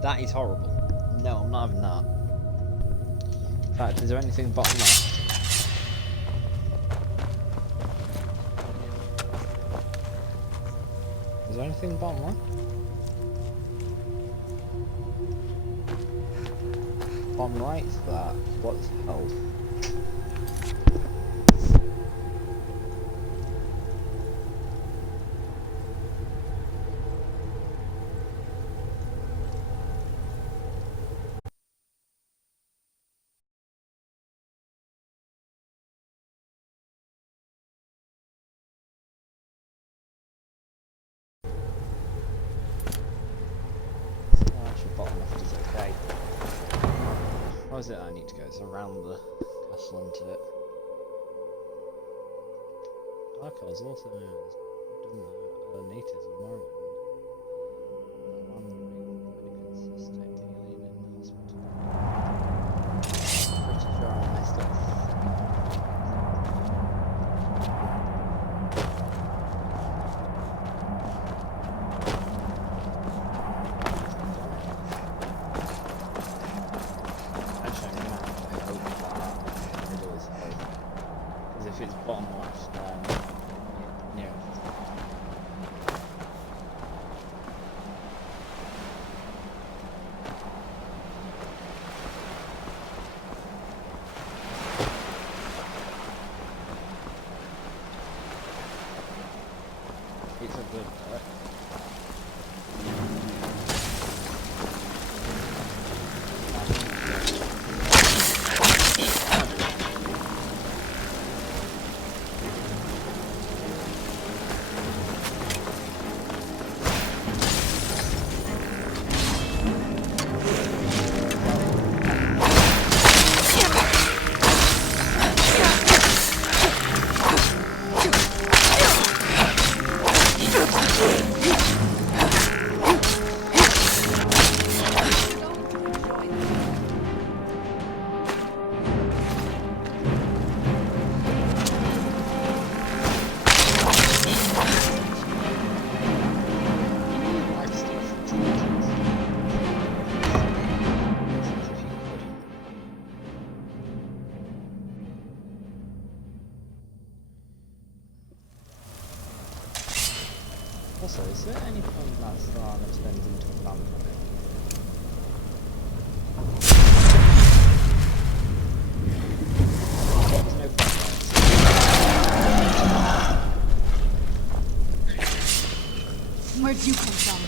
That is horrible. No, I'm not having that. In fact, is there anything bottom left? Is there anything bottom left? Bottom right's that. What the hell? Actually, bottom left is okay. Where is it I need to go? It's around the castle, isn't it? Arcos also done natives of Morrowind. Medicus alien in hospital. Pretty sure I messed up. If it's bottom left, yeah. It's a good perk. Also, is there any point that Star that turns into a vampire? There's no point there. Where'd you come from?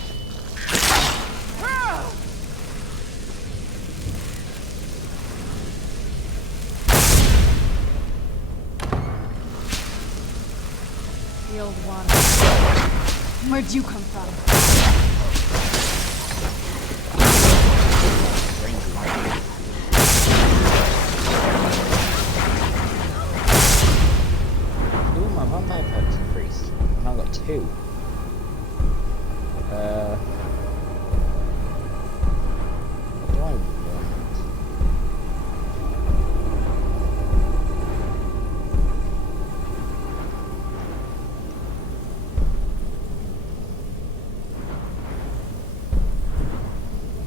The old one. Where'd you come from? Ooh, my vampire perk's increased. I've now got 2. What do I want?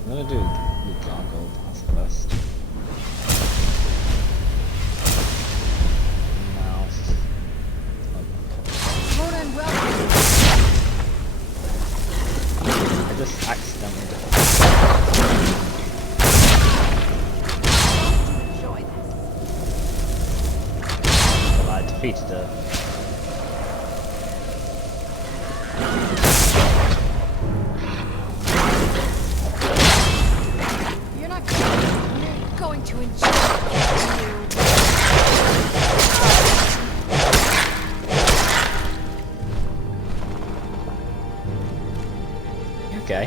I'm gonna do the gargoyle path first. Now, Mona, welcome. I just accidentally did it. Enjoy this. Well, I defeated her. You're going to enjoy You okay?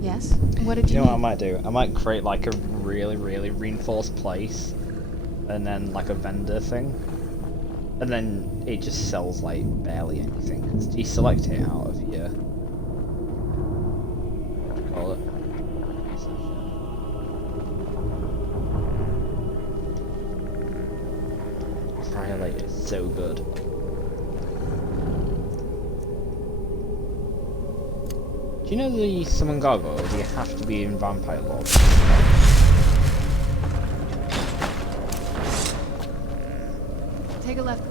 Yes? What did You you know what I need? might do? I might create like a really reinforced place and then like a vendor thing. And then it just sells like barely anything. You select it out of your what do you call it? Firelight is so good. Do you know the summon gargoyle? You have to be in vampire lore. Take a left.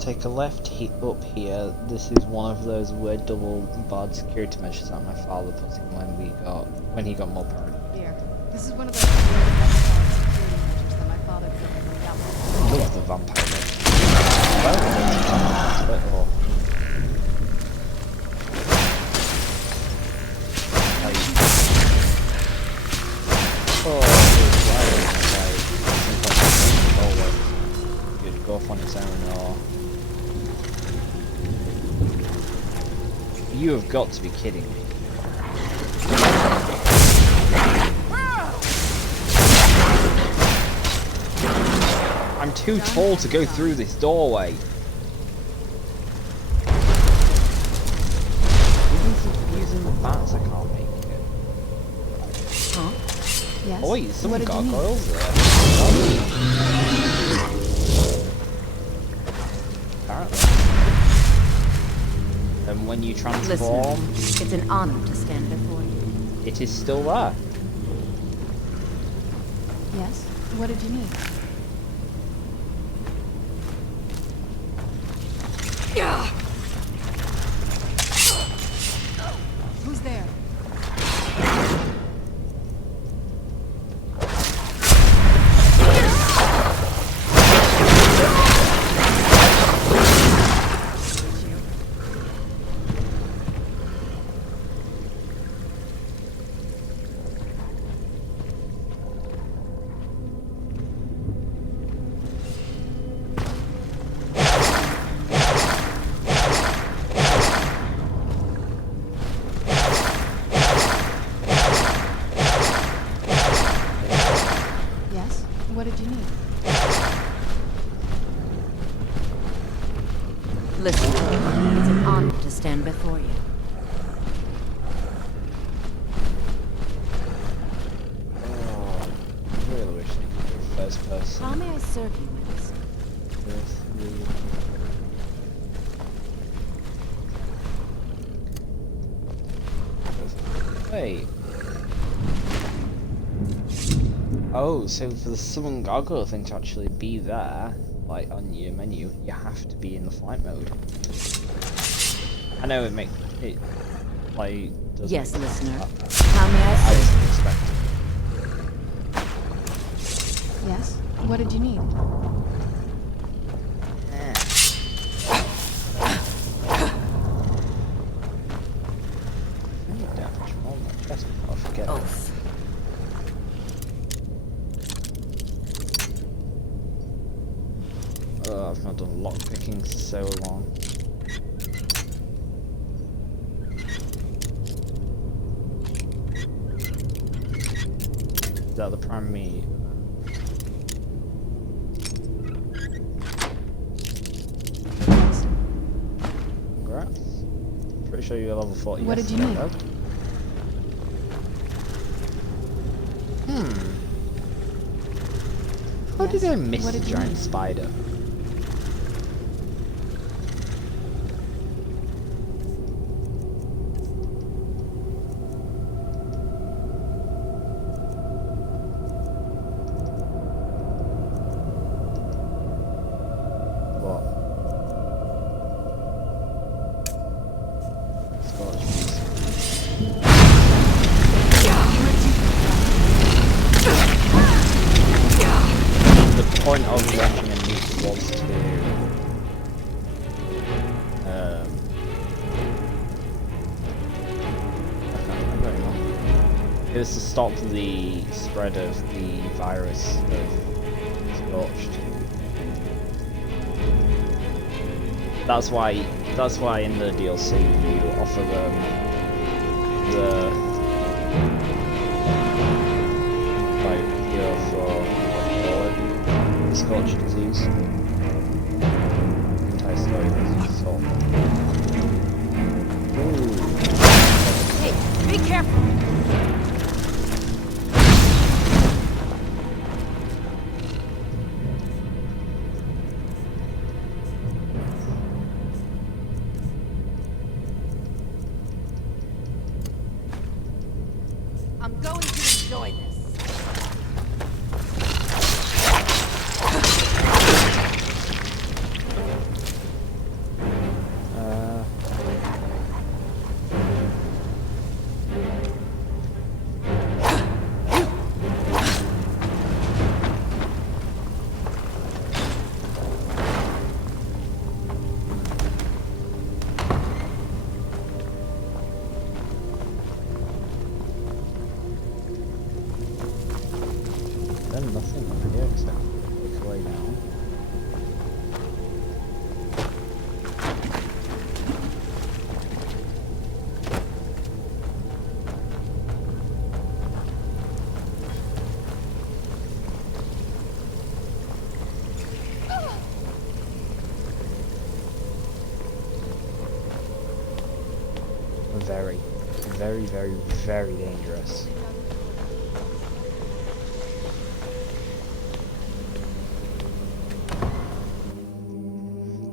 Take a left up here. This is one of those weird double-barred security measures that my father put in when he got more paranoid. Here. This is one of the security measures that my father put in when he got more. I love the vampire lore. Well, it's a bit more. You'd go off on its own, or you have got to be kidding me. I'm too tall to go through this doorway. Using the bats, I can't make it. Huh? Yes. Oh wait, there's some gargoyles there. Apparently. And when you transform... Listen, it's an honor to stand before you. It is still there. Yes. What did you need? Who's there? What did you need? Listen, it's an honor to stand before you. Oh, I really wish I could do first person. How may I serve you, Minister? Wait. Oh, so for the summon gargoyle thing to actually be there, like on your menu, you have to be in the flight mode. I know it makes it like doesn't. Yes, make listener. sense, How may I I serve wasn't expecting. Yes. What did you need? I need damage on my chest before I forget. Oath. I've not done lockpicking for so long. Is that the prime meat? Congrats. Pretty sure you're level 40. What Yes, did you need? How did I miss What the did you giant need? spider? What? Scorch. The point of watching a nuke was to I can't remember anymore. It was to stop the spread of the virus of Scorched. That's why in the DLC you offer them the like cure for the Scorched disease. The entire story was solved. Ooh. Hey, be careful! Then nothing over here except a way down. Very, very, very, very dangerous.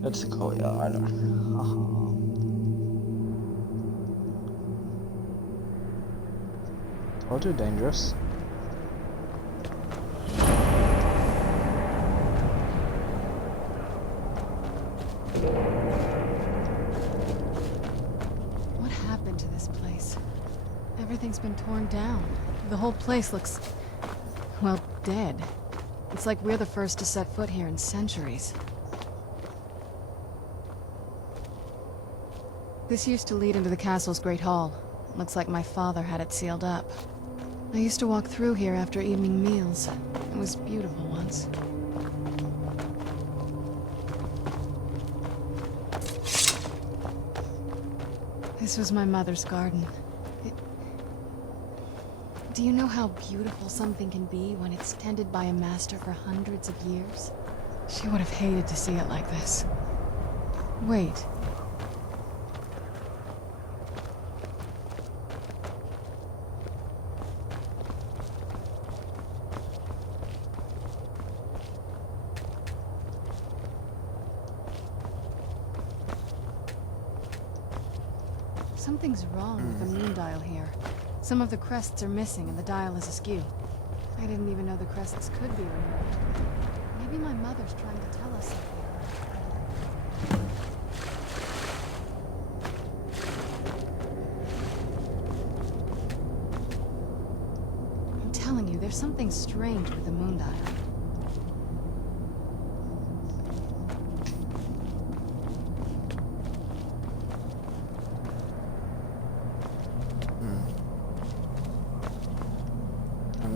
That's the courtyard. Told you dangerous. What happened to this place? Everything's been torn down. The whole place looks, well, dead. It's like we're the first to set foot here in centuries. This used to lead into the castle's great hall. Looks like my father had it sealed up. I used to walk through here after evening meals. It was beautiful once. This was my mother's garden. Do you know how beautiful something can be when it's tended by a master for hundreds of years? She would have hated to see it like this. Wait. Something's wrong with the moon dial here. Some of the crests are missing and the dial is askew. I didn't even know the crests could be removed. Maybe my mother's trying to tell us something. I'm telling you, there's something strange with the moon dial.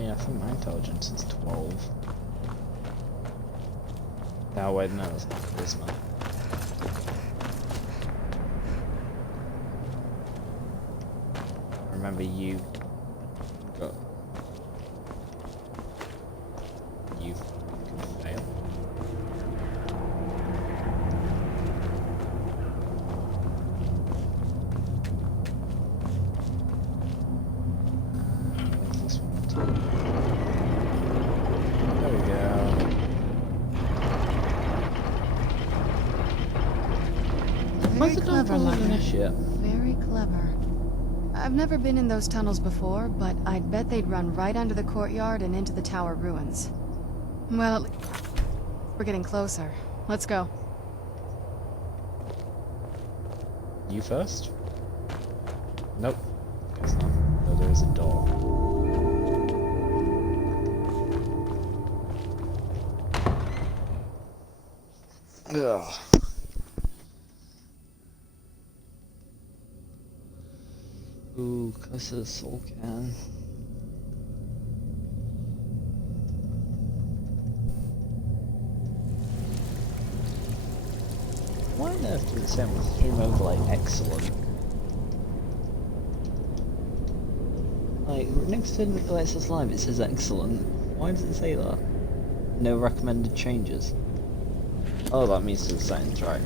I think my intelligence is 12. No, wait, no, it's not charisma. Remember, you got. You can fail. This one too. There we go. Very clever, Mother. Shit. Very clever. I've never been in those tunnels before, but I'd bet they'd run right under the courtyard and into the tower ruins. Well, we're getting closer. Let's go. You first? Nope. Guess not. No, there is a door. Ugh. Ooh, close to the soul can. Why on earth does it say remember like excellent? Like next to Alexa's Live it says excellent. Why does it say that? No recommended changes. Oh, that means the sentence, right.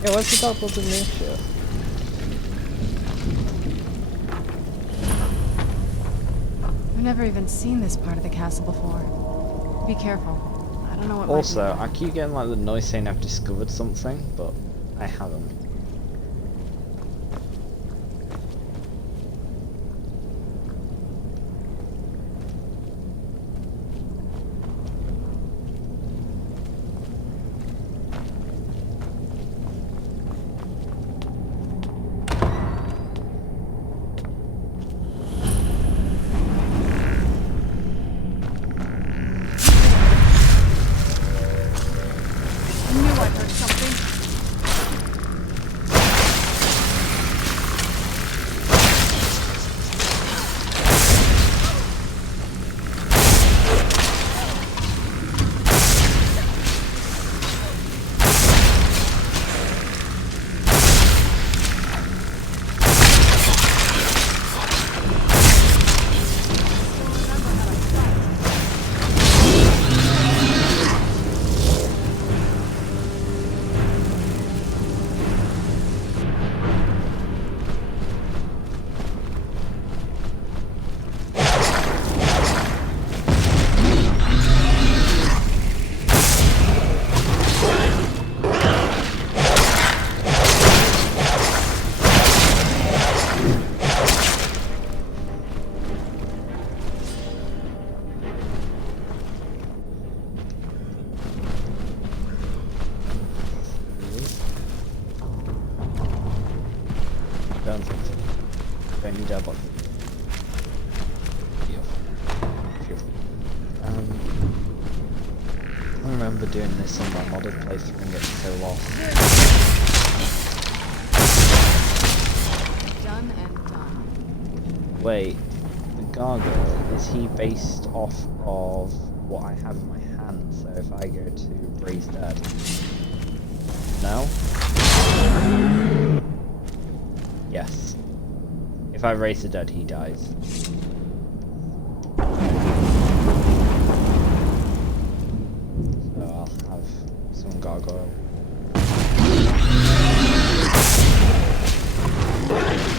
Yeah, where's the dark bottom shit? I've never even seen this part of the castle before. Be careful. I don't know what Also, might be I keep getting like the noise saying I've discovered something, but I haven't. don't think so. Don't need our box. I remember doing this on my modded playthrough and getting so lost. Done and done. Wait, the gargoyle, is he based off of what I have in my hand? So if I go to Raise Dead. No? Yes. If I raise the dead, he dies. So I'll have some gargoyle.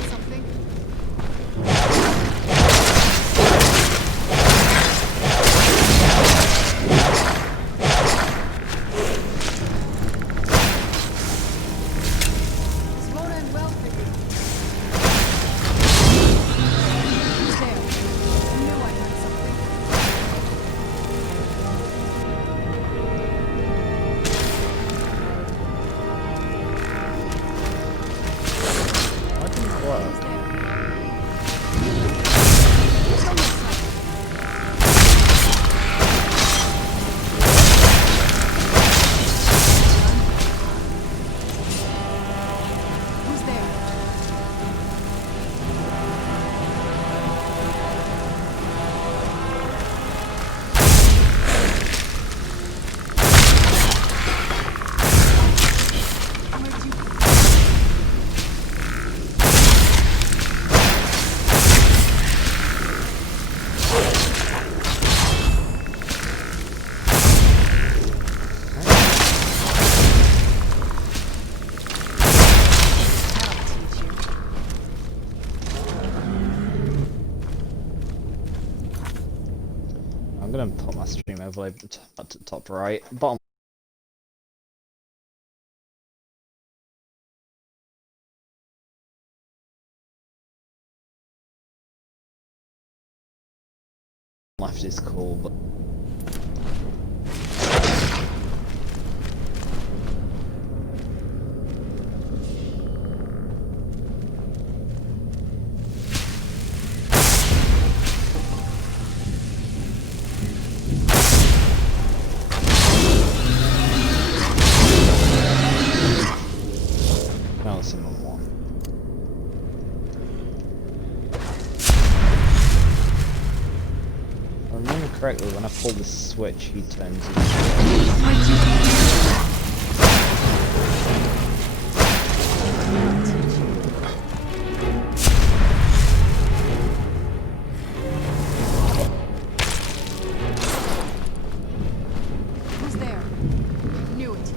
Something? This won't end well for you. Who's there? I knew I heard something. Why didn't it Who's work? there? Show yourself. Who's there? Where'd you... That'll teach you. I'm gonna put my stream overlay at the top right. Bottom left is cool, but no, someone won. If I remember correctly, when I pull the switch, he turns into Who's there? Knew it.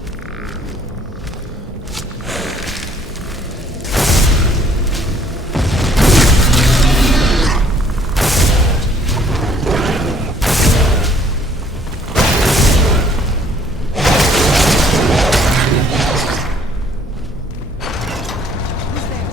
Who's there?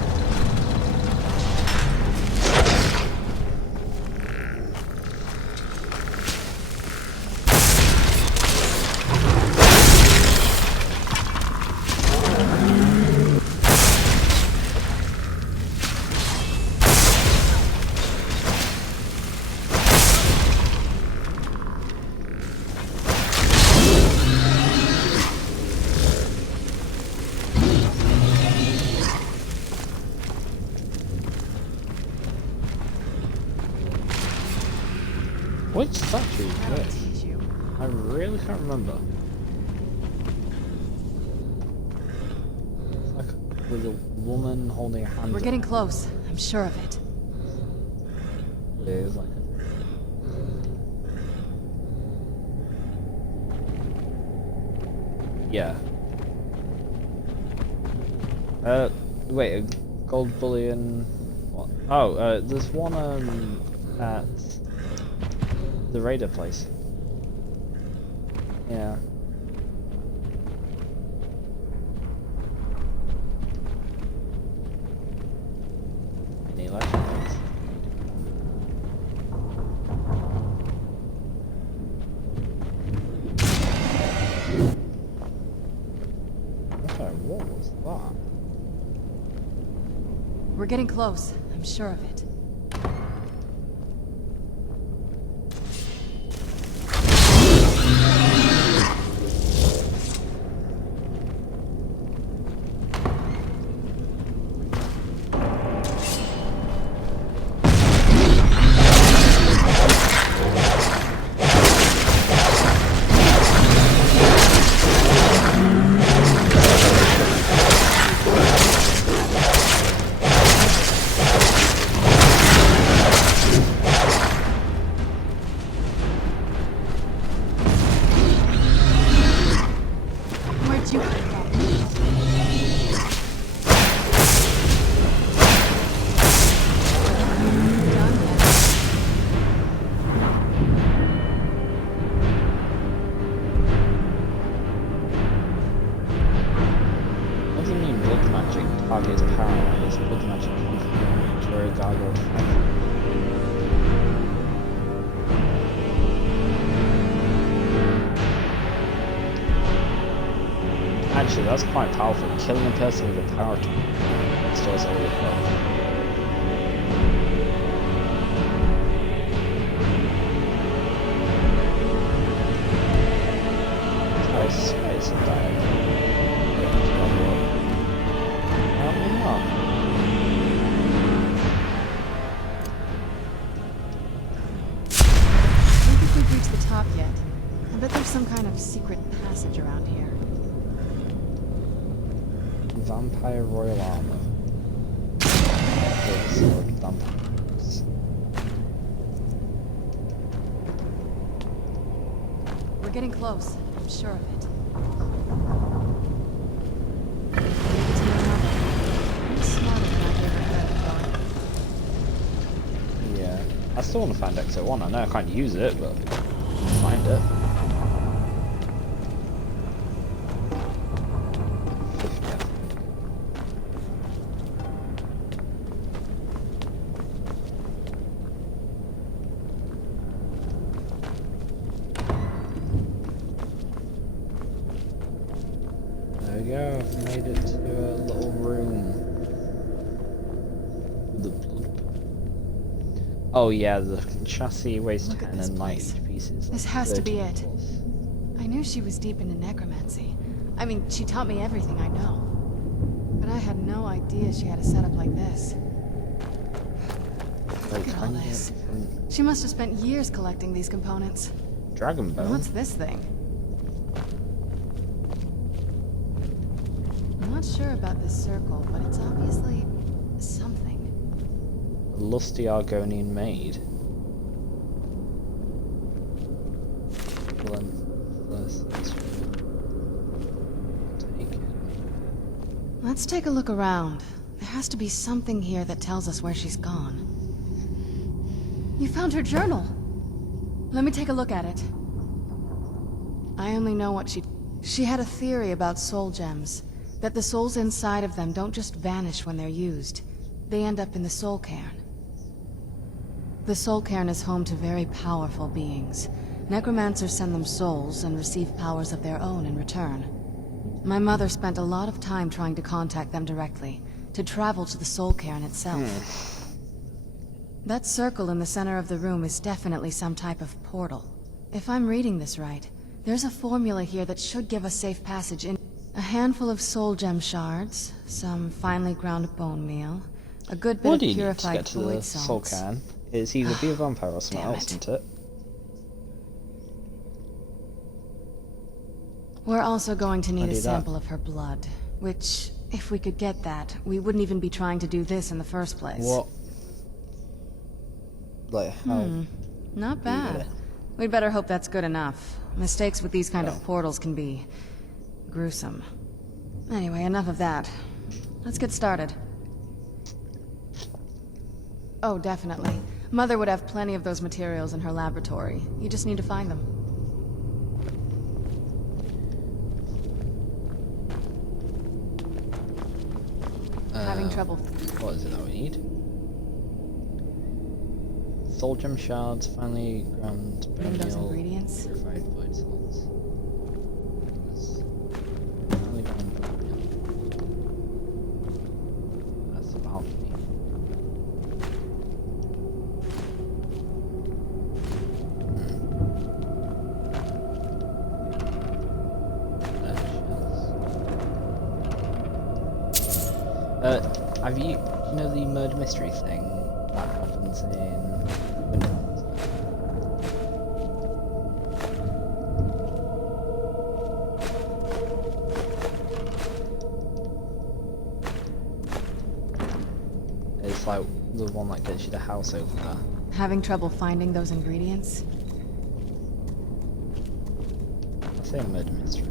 which statue is That'll this? teach you. I really can't remember. It's like with a woman holding a hand. We're getting close. I'm sure of it. It is like yeah. Wait, a gold bullion. What? Oh, there's one at the raider place. Yeah. Any electrons? Okay, what was that? We're getting close. I'm sure of it. Where'd you come from? Done yet? What do you mean blood magic targets paralyzed? Blood magic comes from where a gargoyle fight. Actually, that's quite powerful. Killing a person with a power tool stores all your health. Space and diet. I don't think we've reached the top yet. I bet there's some kind of secret passage around here. Vampire royal armor. Sword vampires. We're getting close. I'm sure of it. It's my mother. I'm smarter than I've ever heard before. Yeah. I still want to find Exit 1. I know I can't use it, but I'll find it. 50. There we go. I've made it to a little room. The blood. Oh yeah, the chassis weighs Look at 10 this and place. 90 pieces. This has to be 30 it. plus. I knew she was deep into necromancy. I mean, she taught me everything I know. But I had no idea she had a setup like this. Look at all Tiny this. different She must have spent years collecting these components. Dragon And bone. what's this thing? I'm not sure about this circle, but it's obviously something. A lusty Argonian maid. Take it. Let's take a look around. There has to be something here that tells us where she's gone. You found her journal! Let me take a look at it. I only know what she had a theory about soul gems. That the souls inside of them don't just vanish when they're used. They end up in the soul cairn. The soul cairn is home to very powerful beings. Necromancers send them souls and receive powers of their own in return. My mother spent a lot of time trying to contact them directly, to travel to the soul cairn itself. That circle in the center of the room is definitely some type of portal. If I'm reading this right, there's a formula here that should give us safe passage in a handful of soul gem shards, some finely ground bone meal, a good bit What of do you need to purified get to the void soul salts. cairn? It's either be a vampire or something Damn else, it. isn't it? We're also going to need I'll a do that. sample of her blood, which, if we could get that, we wouldn't even be trying to do this in the first place. What? Like, how? Not get bad. it? We'd better hope that's good enough. Mistakes with these kind Yeah. of portals can be gruesome. Anyway, enough of that. Let's get started. Oh, definitely. Mother would have plenty of those materials in her laboratory. You just need to find them. Having trouble. What is it that we need? Soul gem shards, finely ground bone Those meal, ingredients? purified void salts. Finely ground bone meal. That's the balcony. Have you know the murder mystery thing that happens in Windows? It's like the one that gets you the house over there. Having trouble finding those ingredients? I say a murder mystery.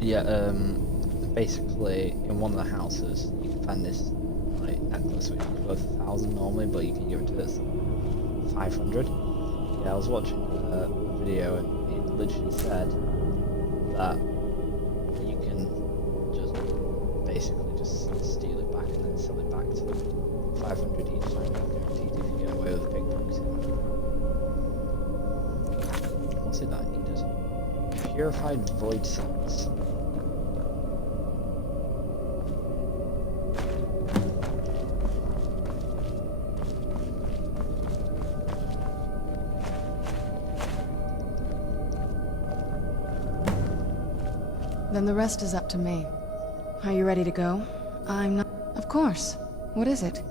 Yeah, basically in one of the houses you can find this like necklace which is worth 1,000 normally, but you can give it to us 500. Yeah, I was watching a video and it literally said that you can just basically just steal it back and then sell it back to them. 500 each time, guaranteed if you get away with pickpocketing. What's it that I needed? Purified void cells. Then the rest is up to me. Are you ready to go? I'm not... Of course. What is it?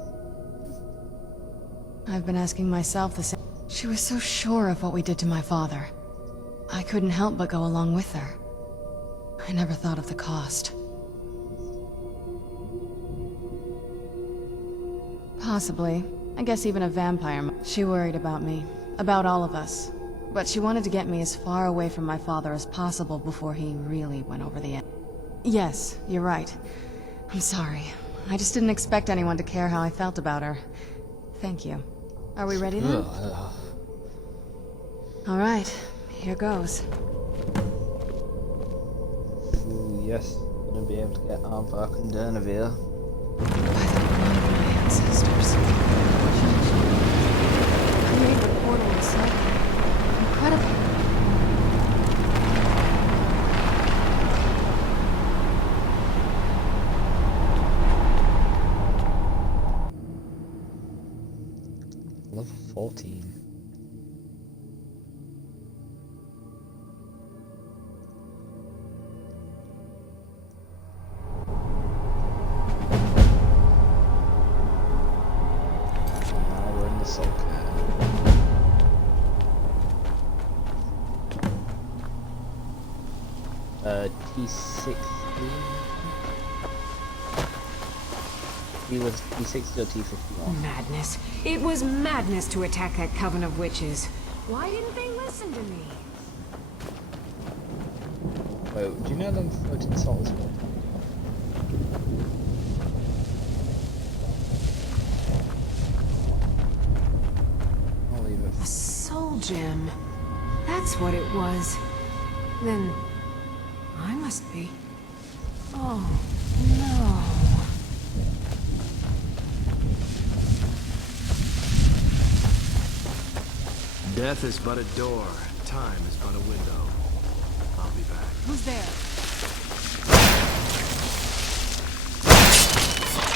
I've been asking myself the same... She was so sure of what we did to my father. I couldn't help but go along with her. I never thought of the cost. Possibly. I guess even a vampire... She worried about me. About all of us. But she wanted to get me as far away from my father as possible before he really went over the edge. Yes, you're right. I'm sorry. I just didn't expect anyone to care how I felt about her. Thank you. Are we ready then? All right, here goes. Ooh, yes, gonna be able to get Aardvark and Durnavir. By the blood of my ancestors. Create the portal inside me. Incredible. Level 14. Now we're in the soul cat. T60. He was T60 or T51. Madness. It was madness to attack that coven of witches. Why didn't they listen to me? Wait, do you know them floating souls? I'll leave it. A soul gem. That's what it was. Then I must be. Oh, no. Death is but a door. Time is but a window. I'll be back. Who's there?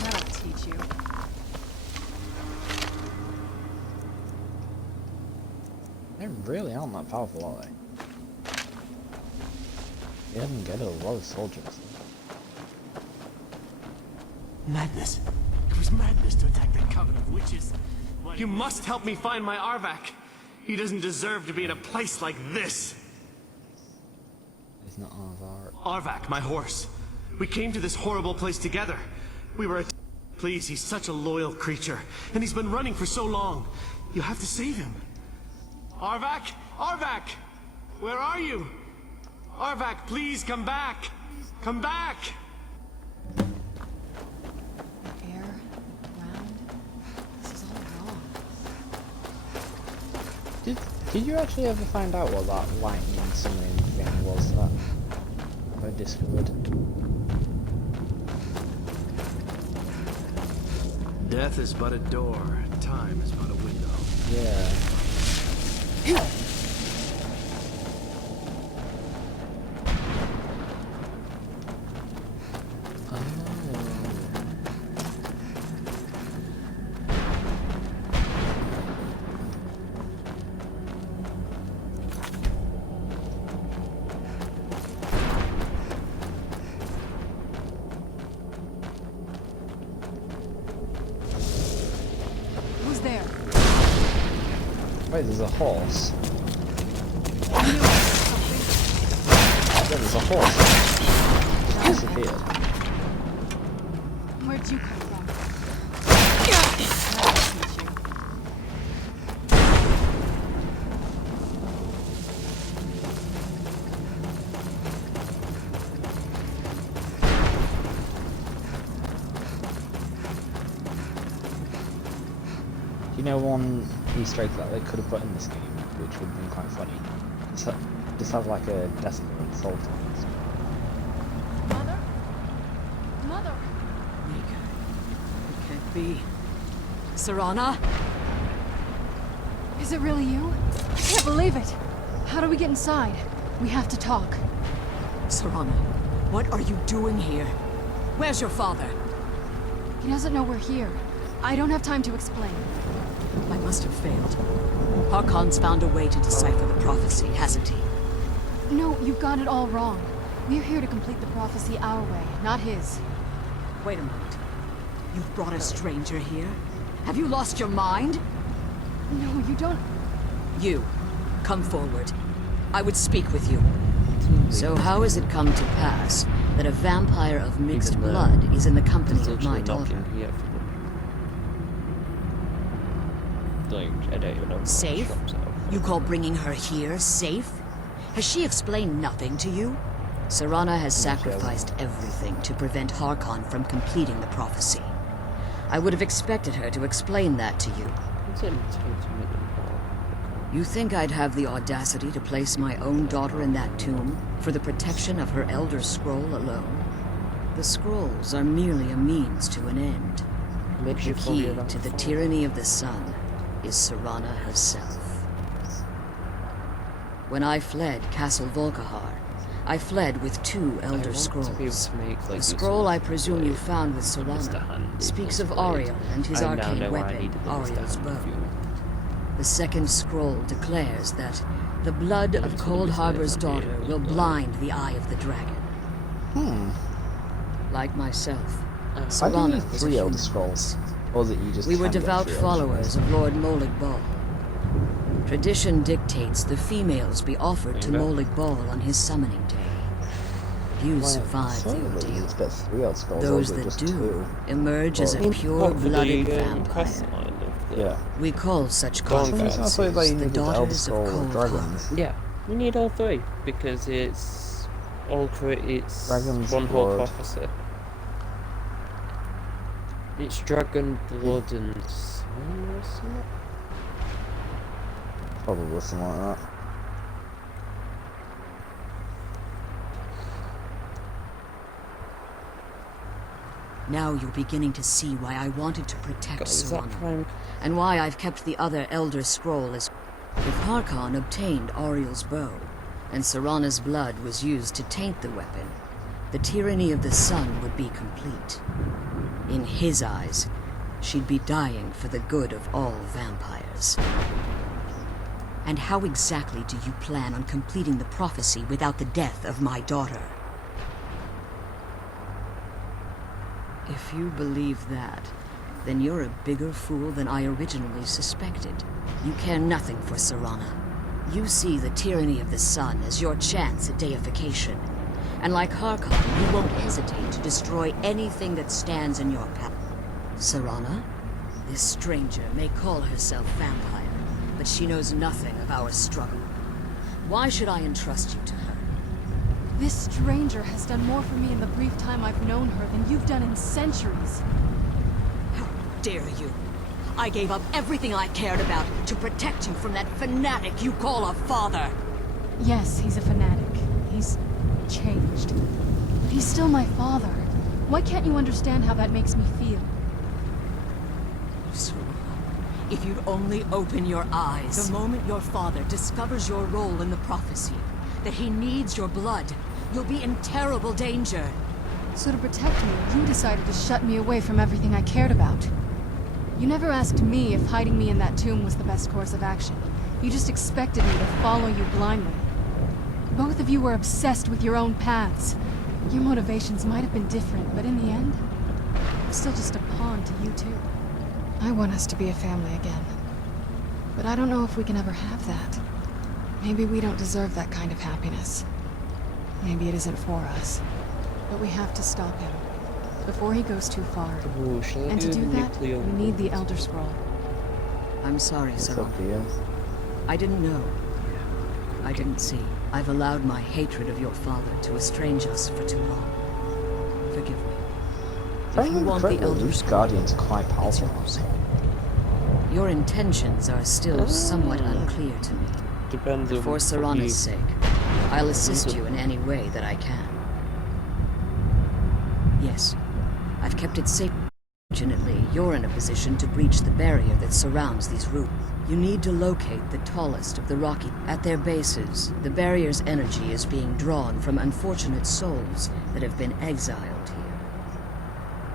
That'll teach you. They really aren't that powerful, are they? They haven't get a lot of soldiers. Madness. It was madness to attack that coven of witches. You must help me find my Aardvark. He doesn't deserve to be in a place like this. It's not Aardvark. Aardvark, my horse. We came to this horrible place together. We were Please, he's such a loyal creature. And he's been running for so long. You have to save him. Aardvark! Aardvark! Where are you? Aardvark, please come back! Come back! Air, ground. This is all wrong. Did you actually ever find out what that lightning summoning thing was that I discovered? Death is but a door. Time is but a window. Yeah. Wait, there's a horse. I knew it was something. Yeah, there's a horse. It disappeared. Where'd you come from? You know one Easter egg that they could have put in this game, which would have been quite funny? Just have like a desperate soul tones. Mother? Mother! Mika, it can't be. Serana? Is it really you? I can't believe it! How do we get inside? We have to talk. Serana, what are you doing here? Where's your father? He doesn't know we're here. I don't have time to explain. I must have failed. Harkon's found a way to decipher the prophecy, hasn't he? No, you've got it all wrong. We're here to complete the prophecy our way, not his. Wait a moment. You've brought a stranger here? Have you lost your mind? No, you don't... You, come forward. I would speak with you. So how has it come to pass that a vampire of mixed blood is in the company of my daughter? Like, I don't even know what Safe? shops are. You call bringing her here safe? Has she explained nothing to you? Serana has sacrificed everything to prevent Harkon from completing the prophecy. I would have expected her to explain that to you. It's in $20 million. You think I'd have the audacity to place my own daughter in that tomb for the protection of her Elder Scroll alone? The scrolls are merely a means to an end. Makes The you key feel to the tyranny of the sun is Serana herself. When I fled Castle Volkihar, I fled with 2 Elder Scrolls. The scroll I presume you found with Serana speaks of Ariel and his arcane weapon, Ariel's bow. The second scroll declares that the blood of Cold Harbor's daughter will blind the eye of the dragon. Like myself, Why do you Serana need was a 3 Elder human. Scrolls? Or that you just We were can get devout 3 Elder followers of Lord Molig Bal. Tradition dictates the females be offered to Molig Bal on his summoning day. You Scrolls? survive Why the don't you ordeal. just get 3 Elder Scrolls? Those or that just do 2? emerge as a Well, pure-blooded vampire. quest line of the... Yeah. We call such Go on, conflicts guys. I thought that you the needed the Elder daughters of Scroll Cold dragons. Harbor. Yeah, you need all 3 because it's it's Dragon's one whole blood. prophecy. It's dragon blood and something or something. Probably something like that. Now you're beginning to see why I wanted to protect God, is that Serana, prime? and why I've kept the other Elder Scroll as... If Harkon obtained Ariel's bow, and Serana's blood was used to taint the weapon, the tyranny of the sun would be complete. In his eyes, she'd be dying for the good of all vampires. And how exactly do you plan on completing the prophecy without the death of my daughter? If you believe that, then you're a bigger fool than I originally suspected. You care nothing for Serana. You see the tyranny of the sun as your chance at deification. And like Harkon, you won't hesitate to destroy anything that stands in your path. Serana? This stranger may call herself vampire, but she knows nothing of our struggle. Why should I entrust you to her? This stranger has done more for me in the brief time I've known her than you've done in centuries. How dare you? I gave up everything I cared about to protect you from that fanatic you call a father. Yes, he's a fanatic. He's changed. But he's still my father. Why can't you understand how that makes me feel? Serana, if you'd only open your eyes. The moment your father discovers your role in the prophecy, that he needs your blood, you'll be in terrible danger. So to protect me, you decided to shut me away from everything I cared about. You never asked me if hiding me in that tomb was the best course of action. You just expected me to follow you blindly. Both of you were obsessed with your own paths. Your motivations might have been different, but in the end, I'm still just a pawn to you two. I want us to be a family again. But I don't know if we can ever have that. Maybe we don't deserve that kind of happiness. Maybe it isn't for us. But we have to stop him. Before he goes too far. Ooh, shall I And to do do the that, nuclear we need the bombs? Elder Scroll. I'm sorry, It's Sarah. obvious. I didn't know. I didn't see. I've allowed my hatred of your father to estrange us for too long. Forgive me. If you want the Elder these Scroll, Guardians are quite it's powerful. yours. Your intentions are still somewhat unclear to me. Depends on For what Serana's you- sake, I'll assist you in any way that I can. Yes, I've kept it safe. Fortunately, you're in a position to breach the barrier that surrounds these roofs. You need to locate the tallest of the rocky. At their bases, the barrier's energy is being drawn from unfortunate souls that have been exiled here.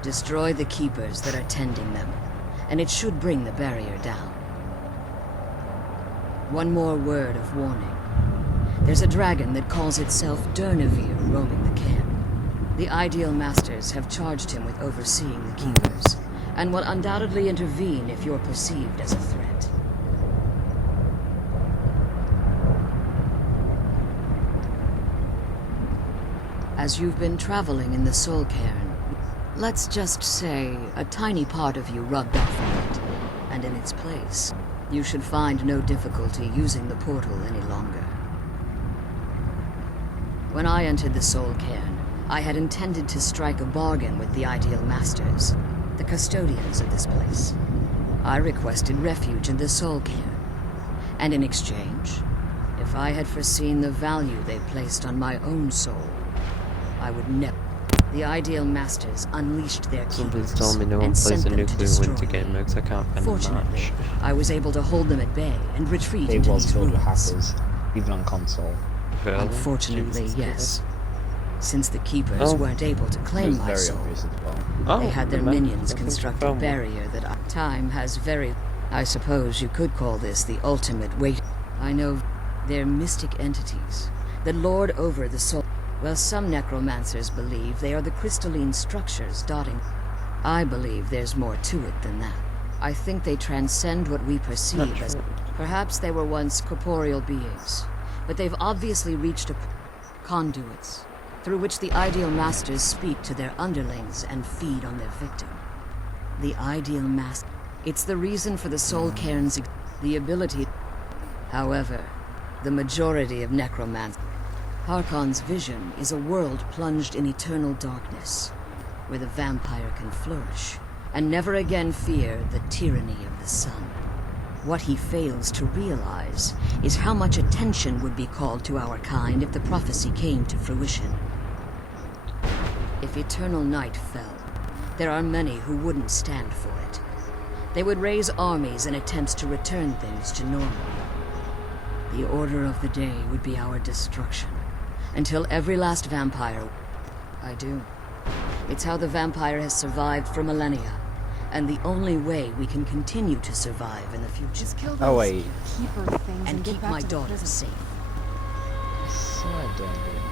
Destroy the keepers that are tending them, and it should bring the barrier down. One more word of warning. There's a dragon that calls itself Durnevere roaming the camp. The Ideal Masters have charged him with overseeing the keepers, and will undoubtedly intervene if you're perceived as a threat. As you've been traveling in the Soul Cairn, let's just say a tiny part of you rubbed off on it, and in its place, you should find no difficulty using the portal any longer. When I entered the Soul Cairn, I had intended to strike a bargain with the Ideal Masters, the custodians of this place. I requested refuge in the Soul Cairn, and in exchange, if I had foreseen the value they placed on my own soul, I would never. The Ideal Masters unleashed their Somebody's keepers telling me no one and plays sent a them to nuclear destroy winter me. game because I can't find a Fortunately, match. I was able to hold them at bay and retreat It into was these filled with ruins. hackers, even on console. Really? Unfortunately, Jesus yes. Since the keepers Oh. weren't able to It claim was my very soul, obvious as well. Christ. Oh, they had their man, minions I think I construct a found one. barrier that time has very... I suppose you could call this the ultimate weight. I know they're mystic entities that lord over the soul. Well, some necromancers believe they are the crystalline structures dotting. I believe there's more to it than that. I think they transcend what we perceive as... Perhaps they were once corporeal beings, but they've obviously reached a... conduits, through which the Ideal Masters speak to their underlings and feed on their victim. The Ideal Master... It's the reason for the Soul Cairn's... the ability... However, the majority of necromancers... Harkon's vision is a world plunged in eternal darkness, where the vampire can flourish, and never again fear the tyranny of the sun. What he fails to realize is how much attention would be called to our kind if the prophecy came to fruition. If eternal night fell, there are many who wouldn't stand for it. They would raise armies in attempts to return things to normal. The order of the day would be our destruction, until every last vampire... I do. It's how the vampire has survived for millennia, and the only way we can continue to survive in the future. Just kill those Oh, wait. keeper things And get keep back my to the daughter prison. safe. So I don't know.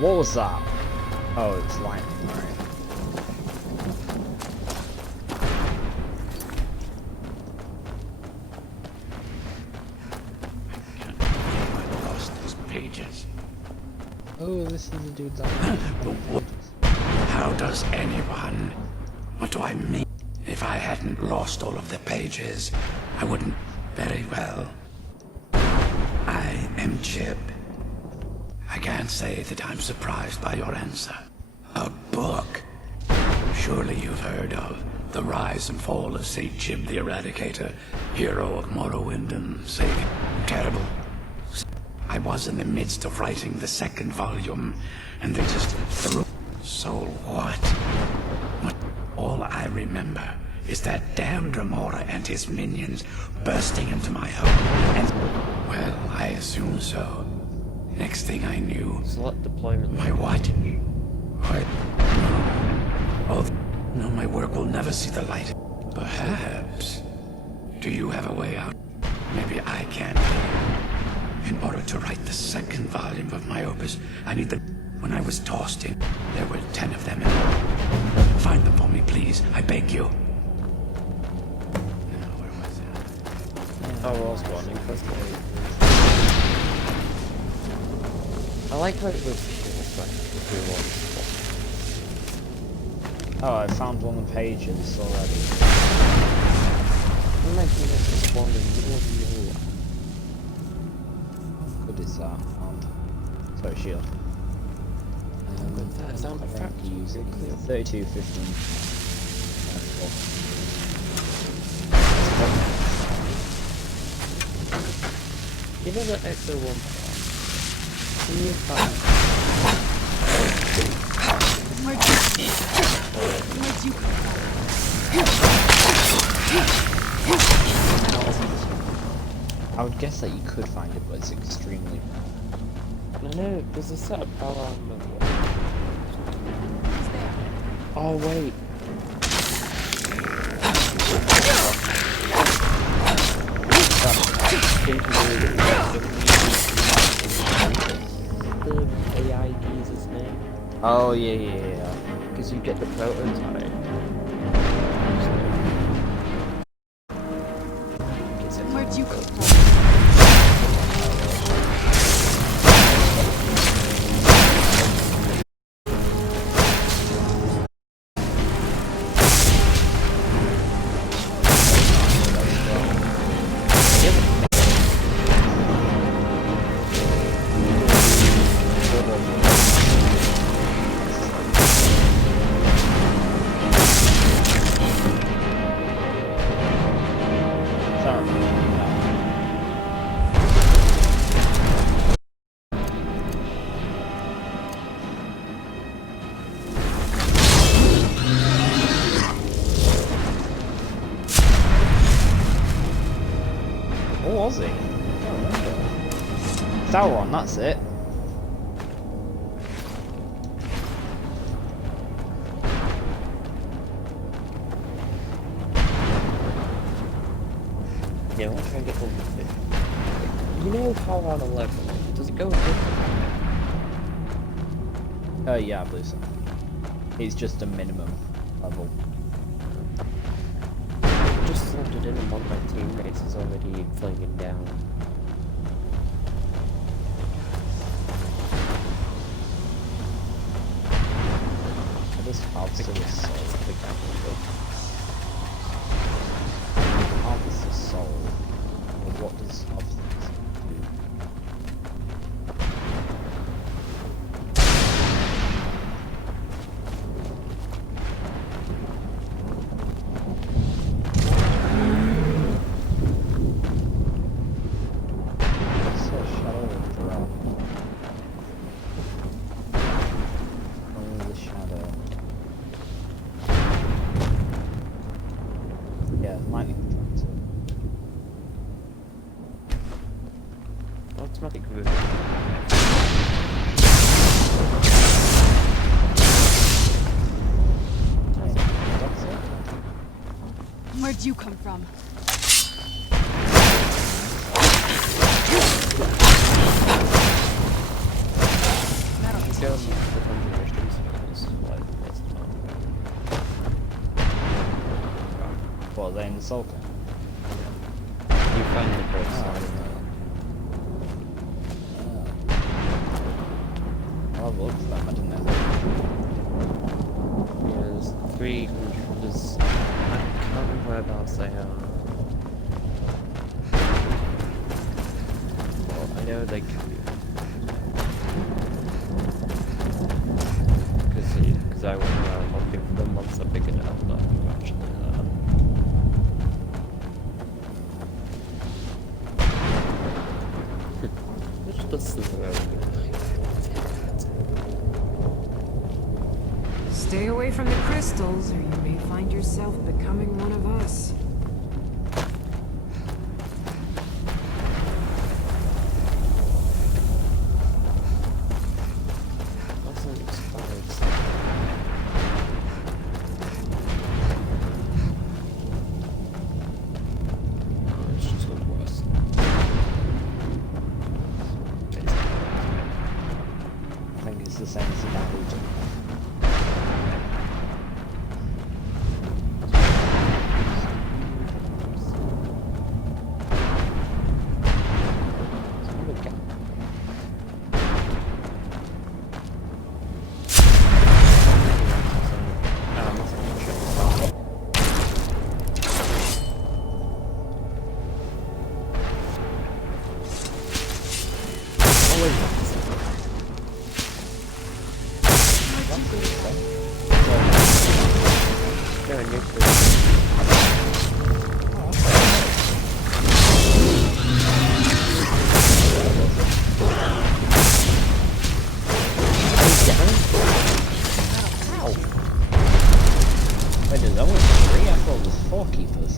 What was that? Oh, it's lightning, right. I lost these pages. Oh, this is the dude that... How does anyone... What do I mean? If I hadn't lost all of the pages, I wouldn't... Very well. I am Chip. I can't say that I'm surprised by your answer. A book. Surely you've heard of the rise and fall of St. Chib the Eradicator, hero of Morrowind and say terrible. I was in the midst of writing the second volume, and they just threw... So what? All I remember is that damn Dremora and his minions bursting into my home, and... Well, I assume so. Next thing I knew... Select deployment. My what? What? No. Oh, no, my work will never see the light. Perhaps. Do you have a way out? Maybe I can. In order to write the second volume of my opus, I need them. When I was tossed in, there were 10 of them in all. Find them for me, please. I beg you. Now, where was that? Oh, I was wondering. I like how it looks like the Oh, I found one of the pages already. I'm making it respond in the How good is that? Sorry, shield. That is on the fact Use it. 3215. You know that extra one? Can you find? Where'd you come from? I would guess that you could find it, but it's extremely... No, there's a set of power armor. Oh wait. The AI user's name. Oh, yeah. Because you get the prototype. Where'd you come from? What was he? I can't remember. Sauron, that's it. Yeah, I'll try and get all the fish. You know how on a level, does it go different? Yeah, I believe so. It's just a minimum level. Just slotted in and one of my teammates is already flinging down. I just harvest the soul. Harvest the soul. But what does harvest the soul do? Automatic route. Where'd you come from? Go and the country questions because like it's not. What, are they in the soul cone? You find the boat side. I'll have a look for them, I didn't know that. Yeah, there's 300, there's, I can't remember whereabouts they are. Well, I know they can be. Because I went around looking for them once I figured out that they're actually there. Which is This is a very good night. Stay away from the crystals, or you may find yourself becoming one of us. Wasn't expired. Oh, it's just got worse. I think it's the same as the Naruto. Wait, there's only 3? I thought it was 4 keepers.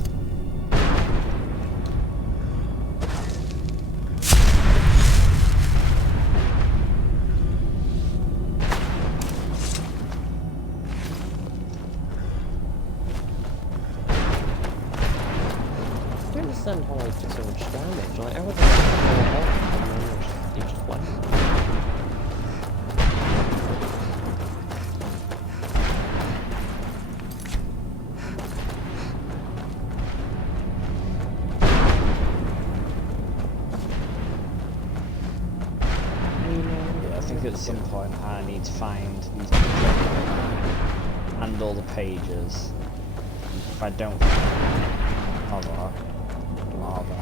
I don't understand how I took so much damage. Like, I was at full health and then it just went. Yeah, I think at some point I need to find these people and all the pages. If I don't find lava.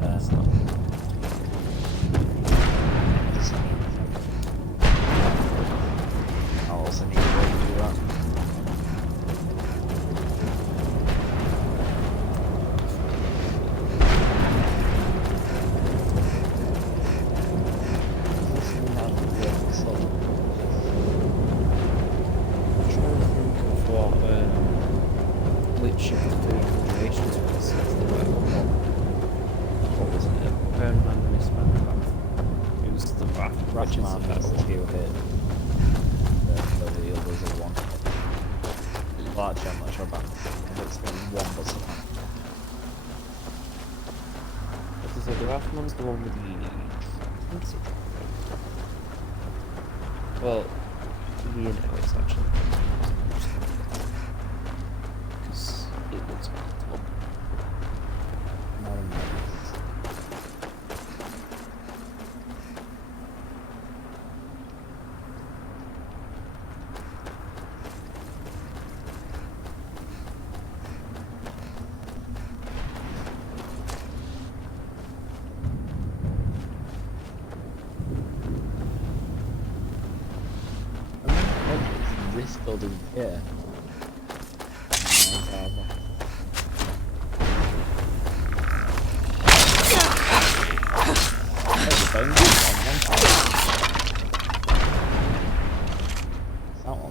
That's not. I just need I also need to do that. Which of the generations was what was it? Burnman and Misman. It was the Wrath. Ratchman has the few hit. The others are one. Well, actually, I'm not sure about if it's been one, but somehow. So the Wrathman's the one with the expensive. Well, you know it's actually because it looks comfortable. This building here. That one.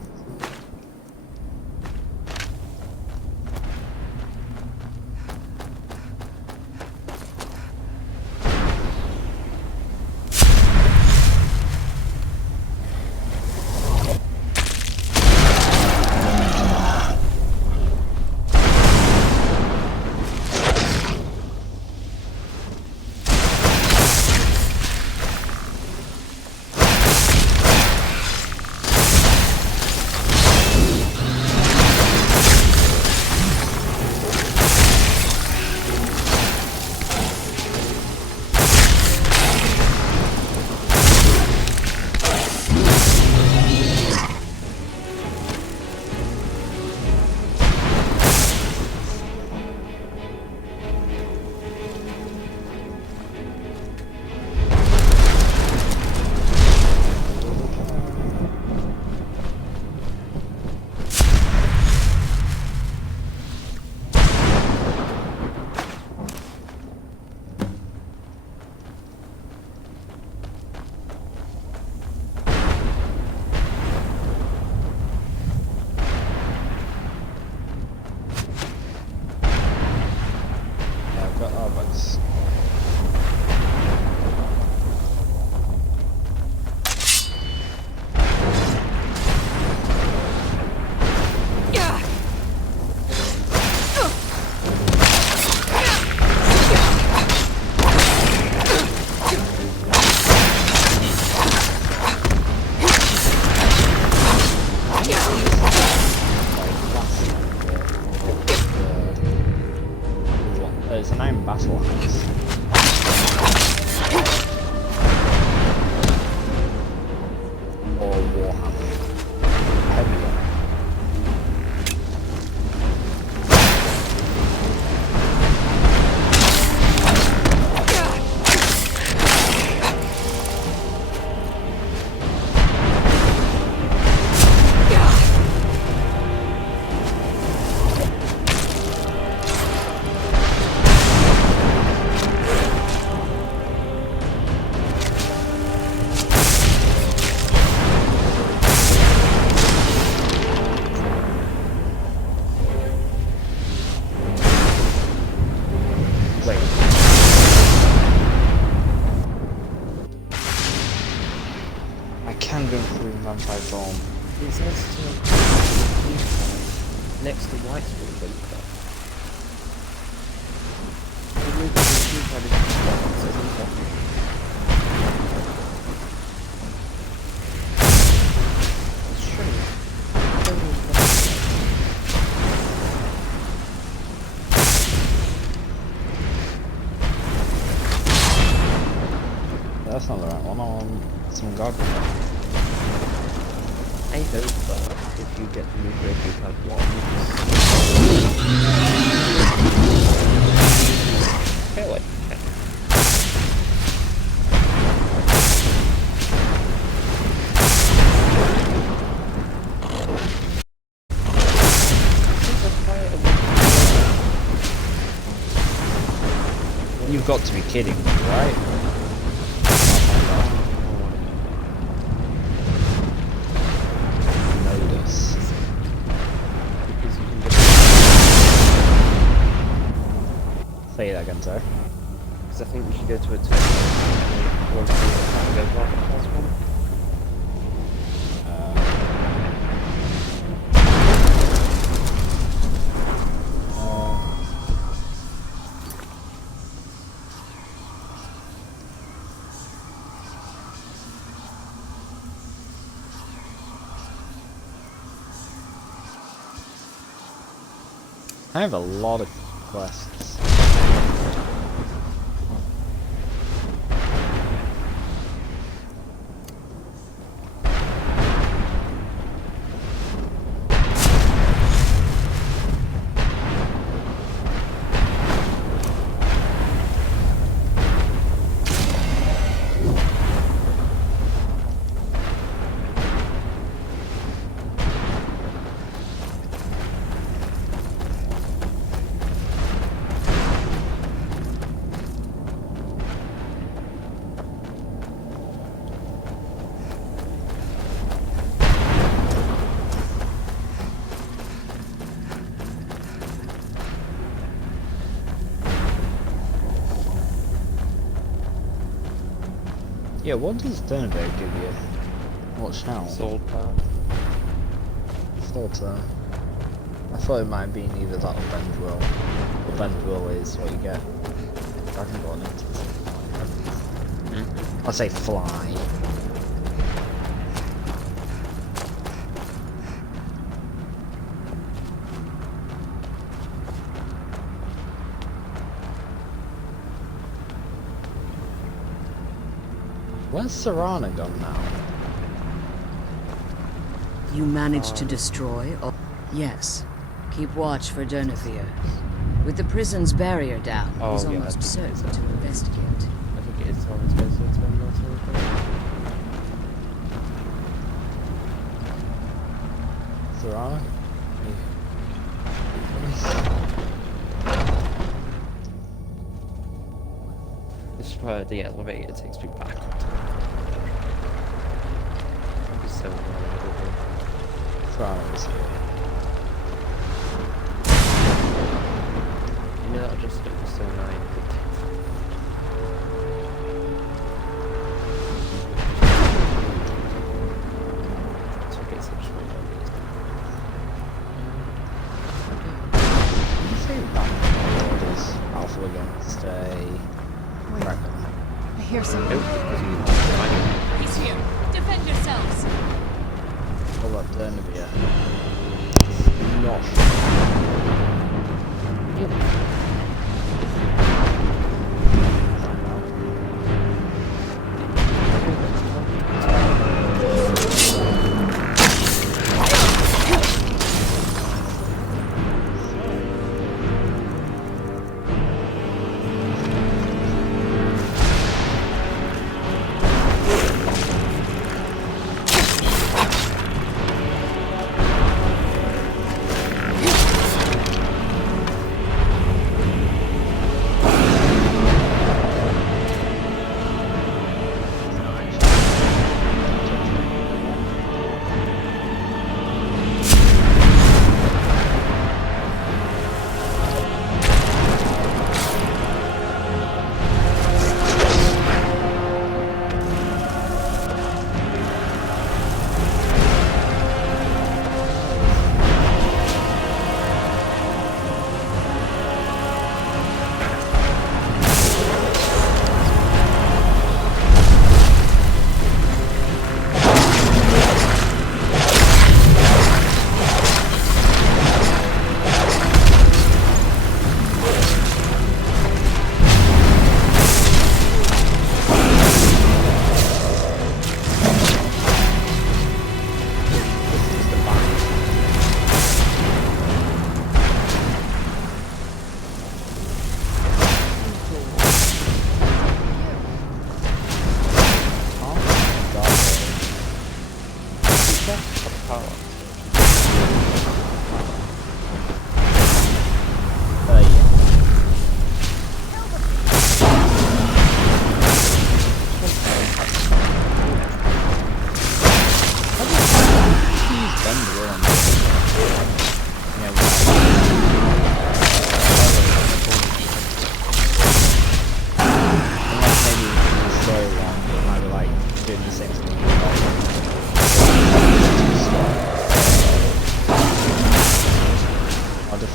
battle axe. Or warhammer. Heavy one. Vampire form. It's next to White Spring Bunker. The move to the keypad is That's not the right one. I want some god. I hope that if you get the new keypad once. Feel like you can. You've got to be kidding me, right? Say that again, sorry. Because I think we should go to a tournament once the attack goes off as one. I have a lot of quests. Yeah, what does Dernaberg give you? Watch out. Sword power. Slaughter. I thought it might have been either that or Bendwell. But Bendwell is what you get. Dragonborn into. I'll say fly. Where's Serana gone now? You managed to destroy all... Yes. Keep watch for Dernavir. With the prison's barrier down, he's yeah, almost certain to investigate. I think it is time to go to the terminal or something. Serana? This is where the elevator takes me back. It's so annoying. Serana's here. You know, that just looks so annoying. So it gets such weird ideas. Did you say Vampire orders Alpha against a Wait, Kraken? I hear something. He's here. Defend yourselves. What about Dernavir? Not.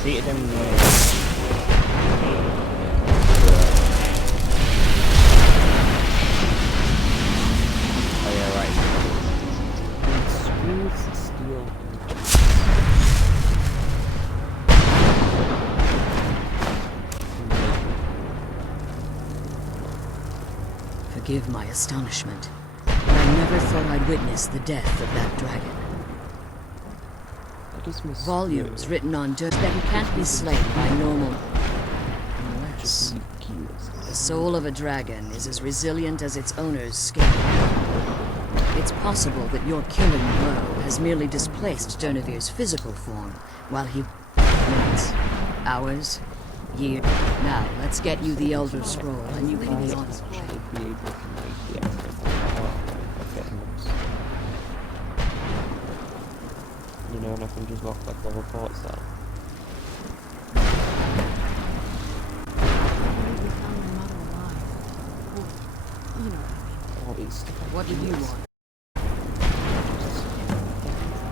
defeated him with... Oh yeah, right. Smooth steel. Forgive my astonishment, but I never thought I'd witness the death of that dragon. That is my Volumes spirit. written on dirt that he can't be slain by normal. Just keys. The soul of a dragon is as resilient as its owner's skin. It's possible that your killing blow has merely displaced Dernevir's physical form, while he... minutes, hours, years... Now, let's get you the Elder Scroll, and you can be on his way. Actually be able to make the extra of getting those. You know, and I can just lock like level 40 style. We found my mother alive. Well, you know what I mean. Oh, it's stuff like What do you this. want?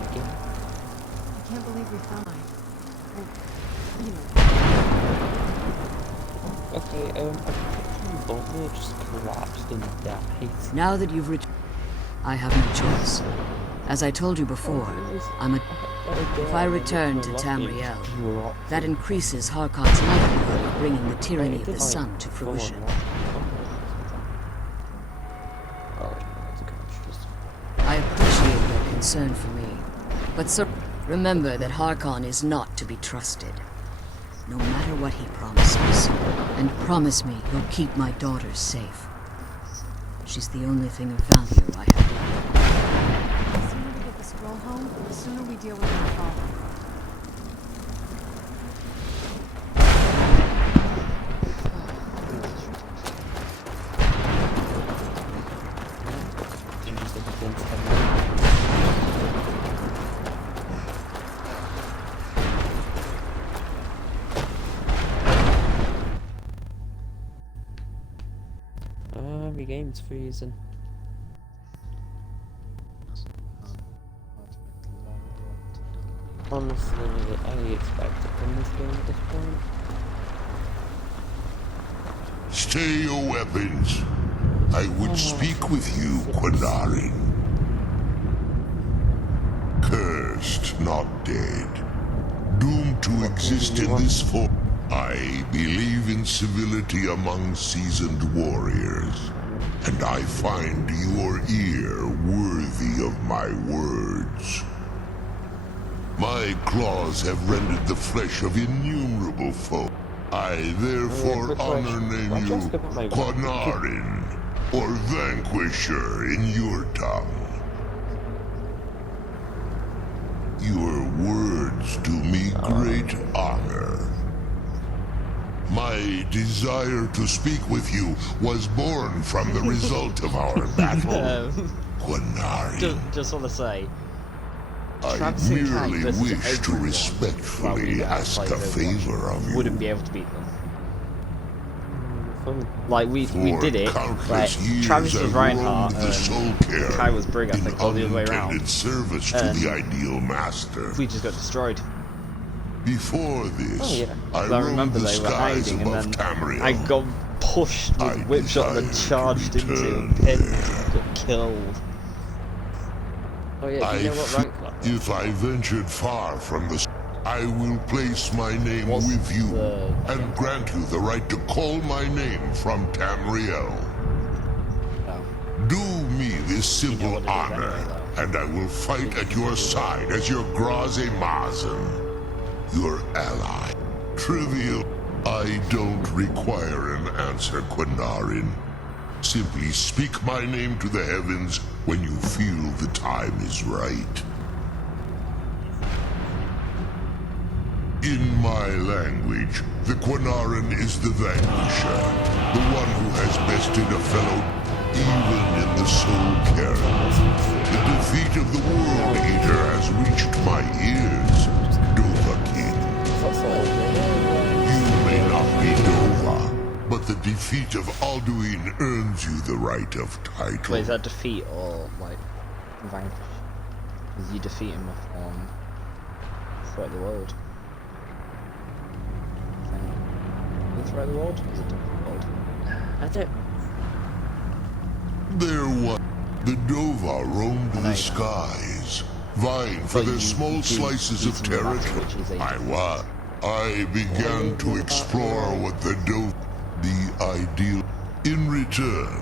I can't believe we found my... Well, you know. Okay, I Boltner just collapsed and died. Now that you've returned, I have no choice. As I told you before, I'm a... If I return to Tamriel, that increases Harkon's likelihood of bringing the tyranny of the sun to fruition. I appreciate your concern for me, but sir, remember that Harkon is not to be trusted. No matter what he promises, and promise me you'll keep my daughter safe. She's the only thing of value I have left. The sooner we get the scroll home, the sooner we deal with my father. My game's freezing. Honestly, I expect it from this game at this point. Stay your weapons. I would speak with you, Quinarin. Cursed, not dead. Doomed to exist in this form. I believe in civility among seasoned warriors, and I find your ear worthy of my words. My claws have rended the flesh of innumerable folk. I therefore honor name you Quinarin, or Vanquisher in your tongue. Your words do me great honor. My desire to speak with you was born from the result of our battle. Quinarin, Just want to say, I Travis and Kat merely versus wish to everyone, respectfully ask a favor of you. wouldn't be able to beat them. Fun. Like we did it. Countless Like years Travis was I've Reinhardt roamed the Soul and Care Kai was Brig, I think, or the other way around. unintended service to And the ideal master. We just got destroyed. Before this, Oh, yeah. I 'Cause I roamed remember the they were skies hiding, and above then Tamriel. I got pushed with I whip shot and then desire to charged into return and pinned, there. got killed. Oh yeah, do you know what rank that was? If I ventured far from the I will place my name What's with you the- and grant you the right to call my name from Tamriel. Oh. Do me this You know simple what it is honor, anyway, though. and I will fight at your side as your Graze Mazen, your ally. Trivial. I don't require an answer, Quinarin. Simply speak my name to the heavens when you feel the time is right. In my language, the Quinarin is the vanquisher, the one who has bested a fellow even in the Soul Cairns. The defeat of the World Eater has reached my ears, Dovahkiin. That's all. You may not be Dova, but the defeat of Alduin earns you the right of title. Wait, is that defeat or like vanquish? Because you defeat him throughout the world. go throughout the world? Is it different world? I don't. There was the Dova roamed the skies, vying for But their you small do slices of eat in the battle, territory. which is a I began to explore what the Dova, the ideal. In return,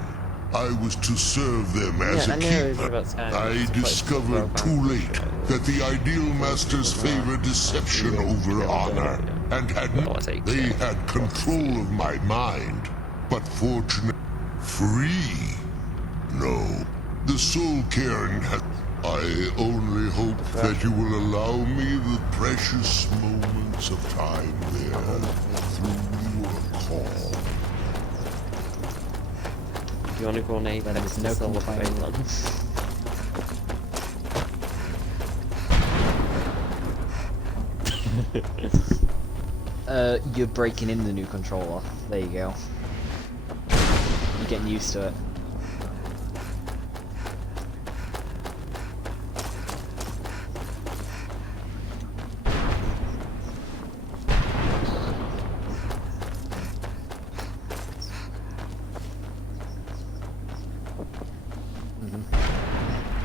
I was to serve them as Yeah, a I know everything keeper. about Skyrim. I It's quite discovered too well-balanced late show. that the ideal masters favor deception over honor, and they had control of my mind. But fortunately, free. No, the soul cairn has. I only hope that you will allow me the precious moments of time there through your call. You want to go on Then Apex there's to no sell the complaining. Phelan? You're breaking in the new controller. There you go. You're getting used to it.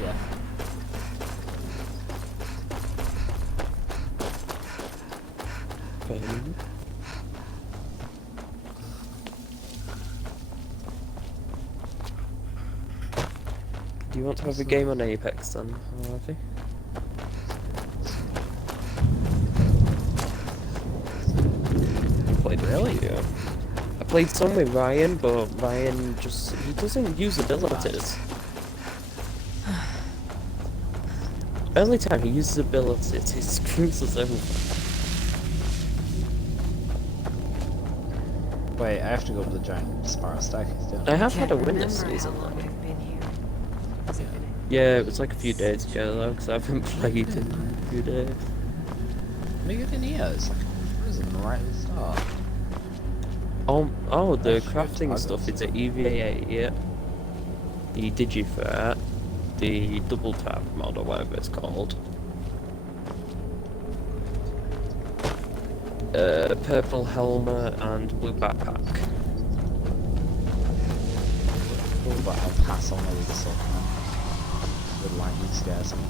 Yeah. Phelan? Do you want to have a game on Apex then, Harvey? Played Really? Yeah. I played some with Ryan, but Ryan he doesn't use abilities. Only time he uses abilities, he screws us over. Wait, I have to go up the giant spiral stack. I have had a win Remember this how season long though. I've been here. Has it been a Yeah, it was like a few days ago though, because I haven't played in a few days. Maybe in here. It's like a prison right at the start. Oh, the Actually, crafting I stuff got is at EVA, yeah. The Digifert, the double tap mod or whatever it's called. Purple helmet and blue backpack. Cool, but I'll pass on over the stuff now. The lightning scares me.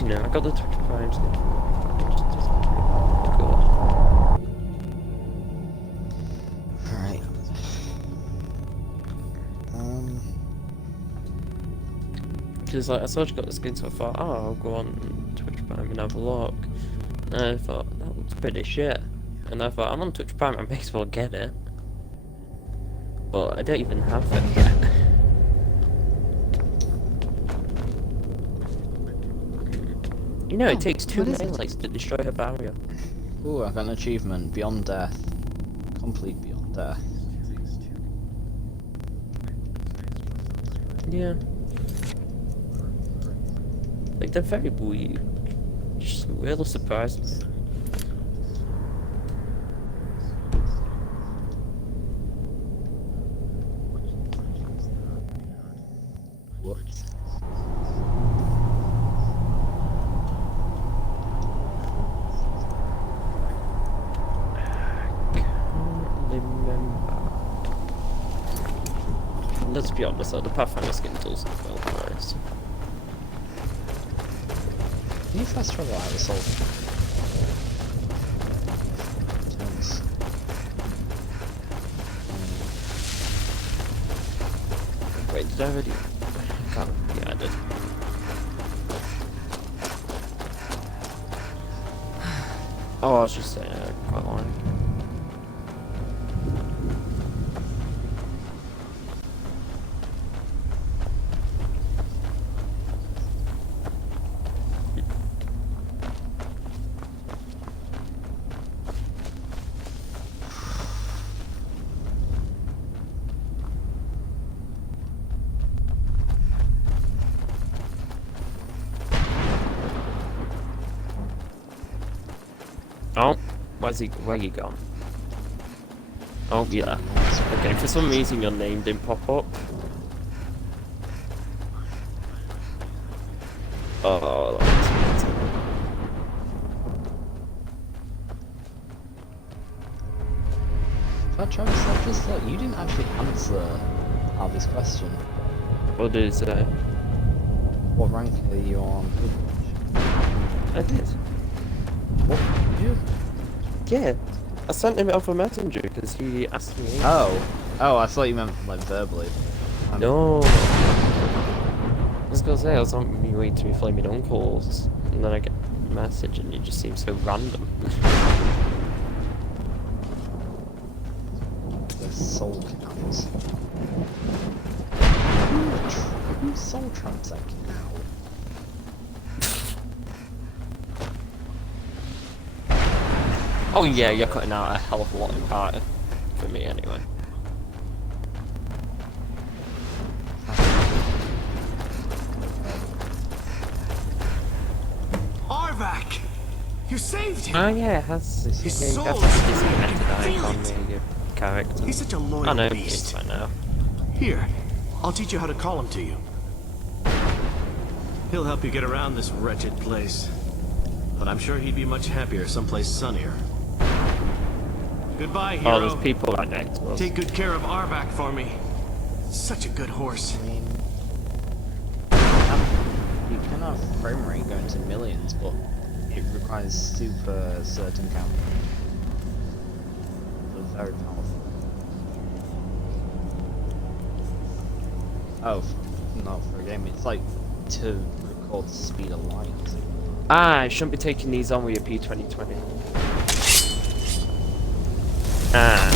You know, I got the Twitch Prime skin. It just doesn't good. Alright. Because like, I sort of got the skin, so I thought, oh, I'll go on Twitch Prime and have a look. And I thought, that looks pretty shit. And I thought, I'm on Twitch Prime, I may as well get it. But I don't even have it yet. You know, it takes 2 what is it? melees to destroy a barrier. Ooh, I got an achievement. Beyond Death. Complete Beyond Death. Yeah. Like, they're very weird. Just really surprised me. Whoops. Remember. Let's be honest though, the Pathfinder skin does look well nice. Can you fast travel out of the soul? Tons. Wait, did I already? I can't. Yeah, I did. Oh, I was just saying, I quite like. Oh, where you gone? Oh, yeah. Okay, for some reason your name didn't pop up. Oh, that's But Travis, I just thought you didn't actually answer Harvey's question. What did it say? What rank are you on? I did. What did you? Yeah. I sent him it off a messenger because he asked me. Oh, I thought you meant like verbally. No. I was gonna say I was on my way to my flaming uncles, and then I get a message, and it just seems so random. The soul counts. Who soul traps that cow? Oh yeah, you're cutting out a hell of a lot in part for me anyway. Arvak! You saved him! Oh yeah, it has. His Yeah, you soul have is to free, disconnect I can feel icon it. near your character. He's such a loyal I know, beast. it's fine now. Here, I'll teach you how to call him to you. He'll help you get around this wretched place. But I'm sure he'd be much happier someplace sunnier. Goodbye, hero. Oh, there's people right next to us. Take good care of Arvak for me. Such a good horse. I mean, you can have frame rate going to millions, but it requires super certain count. So very powerful. Oh, not for a game. It's like to record the speed of light. Ah, I shouldn't be taking these on with your P2020. Ah.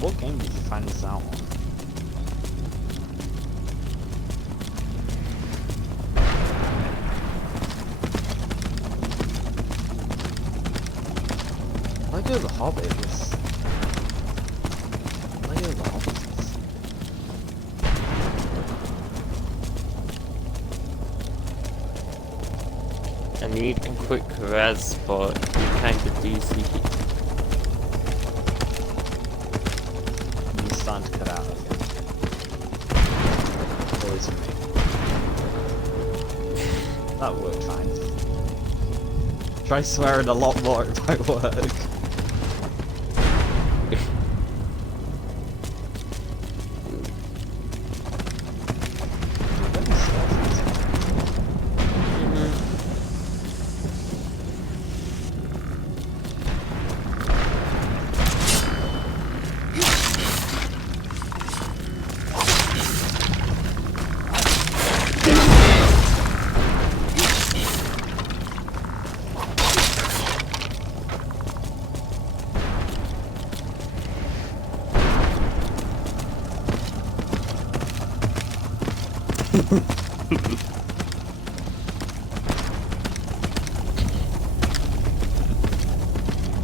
What game did you find this out on? Lego the Hobbit was... Lego the Hobbit was... I need a quick res, but you kind of do see it. You're starting to cut out again. Always for me. That worked fine. Try swearing a lot more, it might work.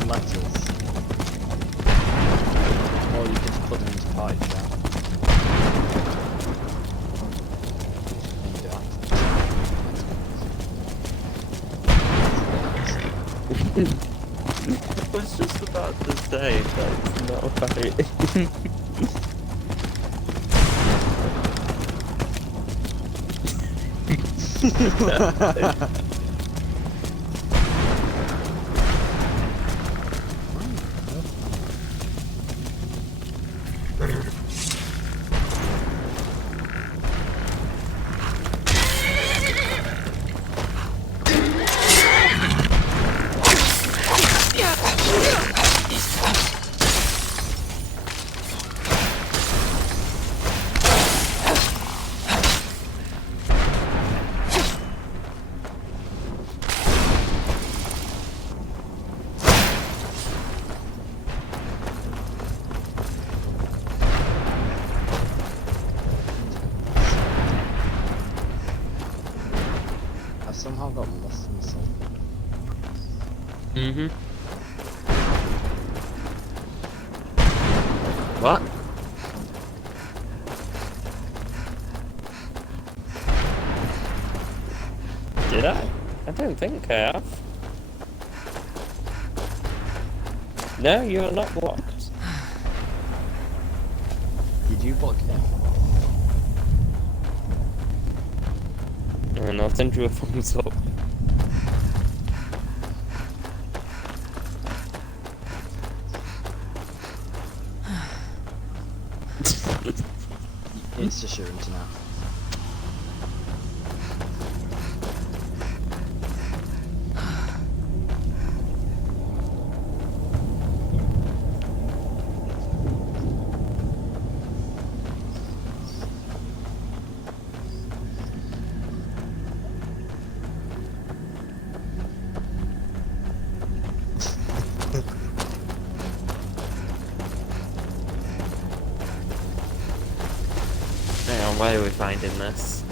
Letters. Or you could put them into pie chat. I was just about to say that's not right. I've somehow got lost in the soul. Mm-hmm. What? Did I? don't think I have. No, you're not blocked. Did you block him? And I'll send you a thumbs up. It's just your internet. Hang on, where are we finding this?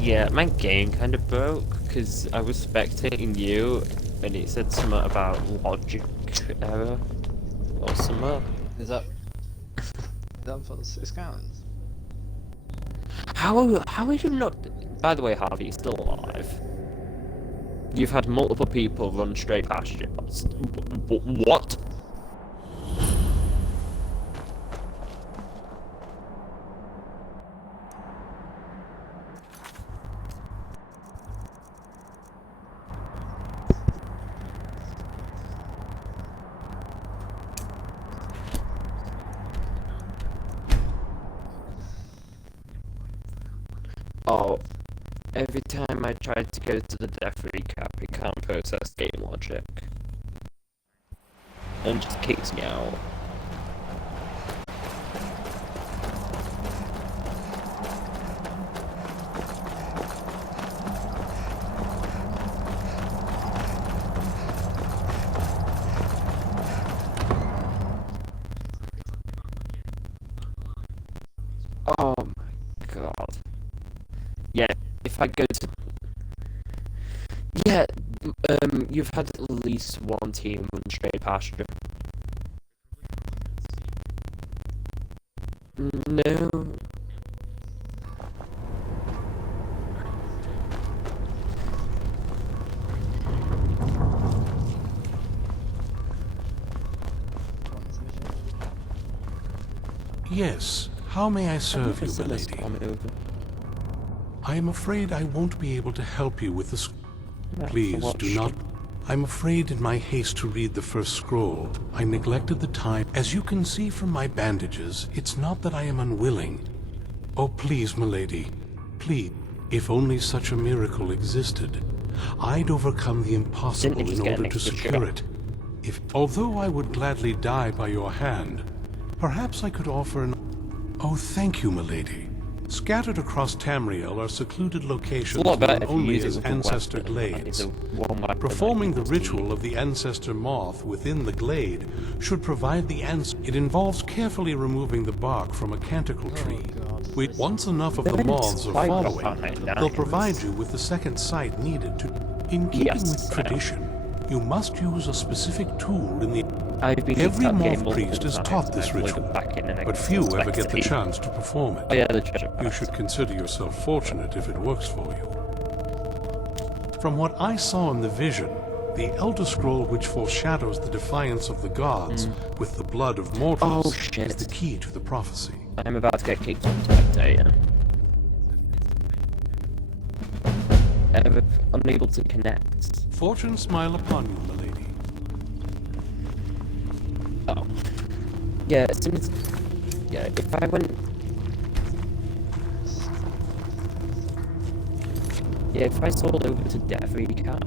Yeah, my game kind of broke because I was spectating you and it said something about logic error or something. Is that for the 6 counts? How are you not? By the way, Harvey, you're still alive. You've had multiple people run straight past you. What? Oh, every time I try to go to the death recap, it can't process game logic. And just kicks me out. Oh my god. Yeah, if I go to... Yeah, you've had at least one team run straight past you. No. Yes, how may I serve you, my lady? I am afraid I won't be able to help you with the Please do not. I'm afraid in my haste to read the first scroll, I neglected the time. As you can see from my bandages, it's not that I am unwilling. Oh, please, milady. Please, if only such a miracle existed, I'd overcome the impossible in order to secure it. Although I would gladly die by your hand, perhaps I could offer an... Oh, thank you, milady. Scattered across Tamriel are secluded locations known only as Ancestor Glades. Performing the ritual of the Ancestor Moth within the glade should provide the answer. It involves carefully removing the bark from a canticle tree. Once enough of the moths are following, they'll provide you with the second sight needed to... In keeping with tradition, you must use a specific tool in the... Every moth priest is taught this ritual, but few ever get the chance to perform it. You should consider yourself fortunate if it works for you. From what I saw in the vision, the Elder Scroll which foreshadows the defiance of the gods with the blood of mortals is the key to the prophecy. I'm about to get kicked off spectator. Unable to connect. Fortune smile upon you, my lady. Oh. Yeah, as soon as... Yeah, if I went... Yeah, if I sold over to Death Recap,